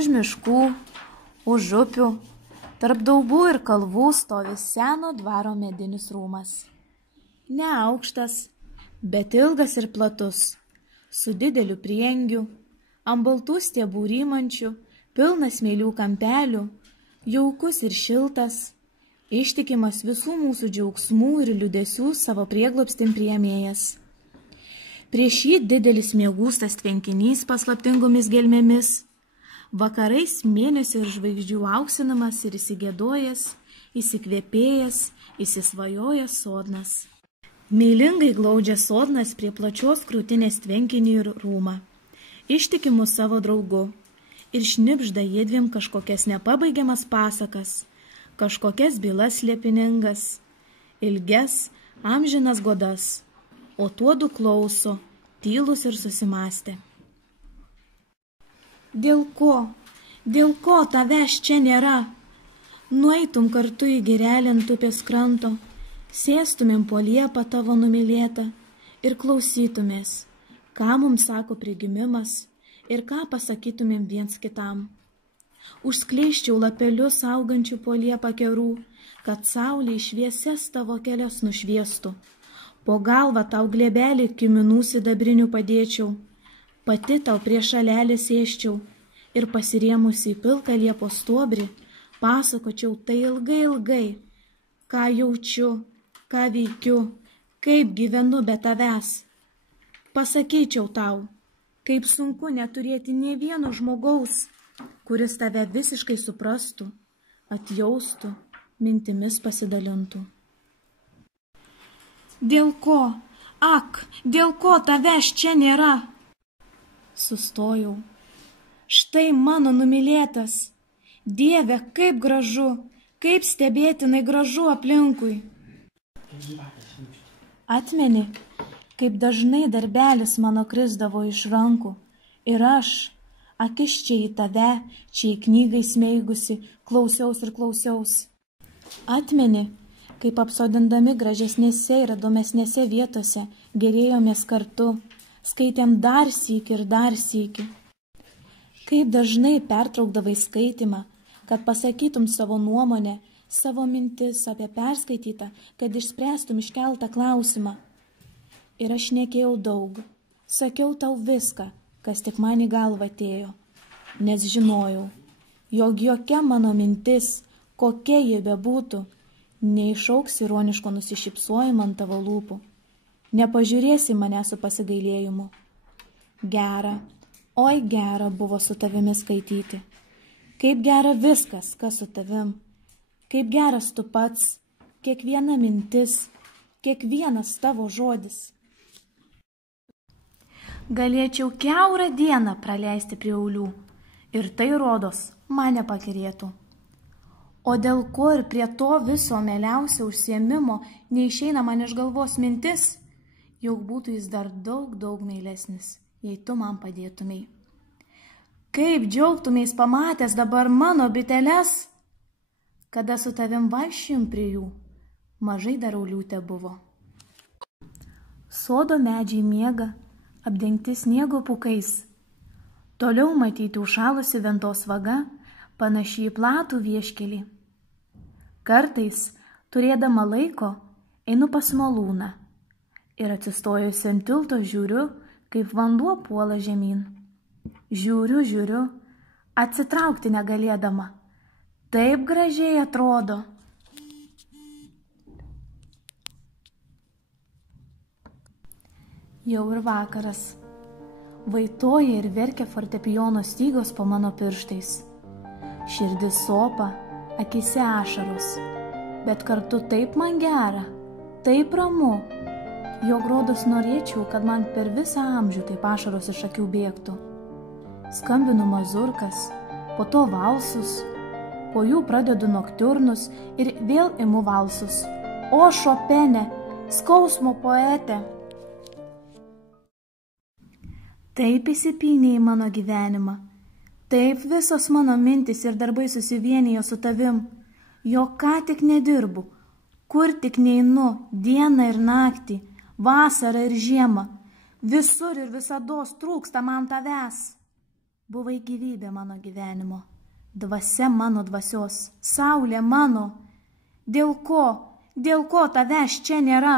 Už miškų, už upių, tarp daubų ir kalvų stovi seno dvaro medinis rūmas. Neaukštas, bet ilgas ir platus, su dideliu priengiu, ant baltų stiebų rymančių, pilnas mėlių kampelių, jaukus ir šiltas, ištikimas visų mūsų džiaugsmų ir liūdesių savo prieglobstin priėmėjas. Prieš jį didelis miegūstas tvenkinys paslaptingomis gelmėmis, vakarais mėnesio ir žvaigždžių auksinamas ir įsigėdojęs, įsikvėpėjęs, įsisvajojęs sodnas. Meilingai glaudžia sodnas prie plačios krūtinės tvenkinį ir rūmą, ištikimu savo draugu, ir šnibžda jiedviem kažkokias nepabaigiamas pasakas, kažkokias bylas slėpiningas, ilges, amžinas godas, o tuodu klauso, tylus ir susimąstė. Dėl ko tavęs čia nėra? Nueitum kartu į girelę ant upės kranto, sėstumėm po liepą tavo numylėtą ir klausytumės, ką mums sako prigimimas ir ką pasakytumėm viens kitam. Užskleiščiau lapelius augančių po liepą kerų, kad saulė šviesias tavo kelias nušviestų. Po galvą tau glėbelį kiminų sidabrinių padėčiau, pati tau prie šalelį sėščiau ir pasirėmusi į pilką liepos stuobrį, pasakočiau tai ilgai, ką jaučiu, ką veikiu, kaip gyvenu be tavęs. Pasakyčiau tau, kaip sunku neturėti nė vieno žmogaus, kuris tave visiškai suprastų, atjaustų, mintimis pasidalintų. Dėl ko tavęs čia nėra? Sustojau. Štai mano numylėtas. Dieve, kaip gražu, kaip stebėtinai gražu aplinkui. Atmeni, kaip dažnai darbelis mano krisdavo iš rankų. Ir aš, akis čia į tave, čia į knygai smeigusi, klausiaus. Atmeni, kaip apsodindami gražesnėse ir įdomesnėse vietose gerėjomės kartu, skaitėm dar sykį. Kaip dažnai pertraukdavai skaitimą, kad pasakytum savo nuomonę, savo mintis apie perskaitytą, kad išspręstum iškeltą klausimą. Ir aš šnekėjau daug, sakiau tau viską, kas tik man į galvą atėjo, nes žinojau, jog jokia mano mintis, kokia ji bebūtų, neišauks ironiško nusišypsojimo ant tavo lūpų, nepažiūrėsi mane su pasigailėjimu. Gera, oi gera buvo su tavimi skaityti. Kaip gera viskas, kas su tavim. Kaip geras tu pats, kiekviena mintis, kiekvienas tavo žodis. Galėčiau kiaurą dieną praleisti prie aulių ir tai rodos mane pakerėtų. O dėl ko ir prie to viso mieliausio užsiėmimo neišeina man iš galvos mintis, jog būtų jis dar daug meilesnis, jei tu man padėtumei. Kaip džiaugtumės pamatęs dabar mano biteles, kada su tavim vaikščiojom prie jų, mažai dar aulių tebuvo. Sodo medžiai miega, apdengti sniego pūkais. Toliau matyti užšalusi ventos vaga, panaši į platų vieškelį. Kartais, turėdama laiko, einu pas malūną ir atsistojusi ant tilto žiūriu, kaip vanduo puola žemyn. Žiūriu, atsitraukti negalėdama. Taip gražiai atrodo. Jau ir vakaras. Vaitoja ir verkia fortepijono stygos po mano pirštais. Širdis sopa, akise ašaros, bet kartu taip man gera, taip ramu, jog rodos norėčiau, kad man per visą amžių taip ašaros iš akių bėgtų. Skambinu mazurkas, po to valsus, po jų pradedu noktiurnus ir vėl imu valsus. O Šopene, skausmo poete! Taip įsipynė į mano gyvenimą. Taip visos mano mintis ir darbai susivienijo su tavim, jog ką tik nedirbu, kur tik neinu, dieną ir naktį, vasarą ir žiemą, visur ir visados trūksta man tavęs. Buvai gyvybė mano gyvenimo, dvasia mano dvasios, saulė mano. Dėl ko tavęs čia nėra?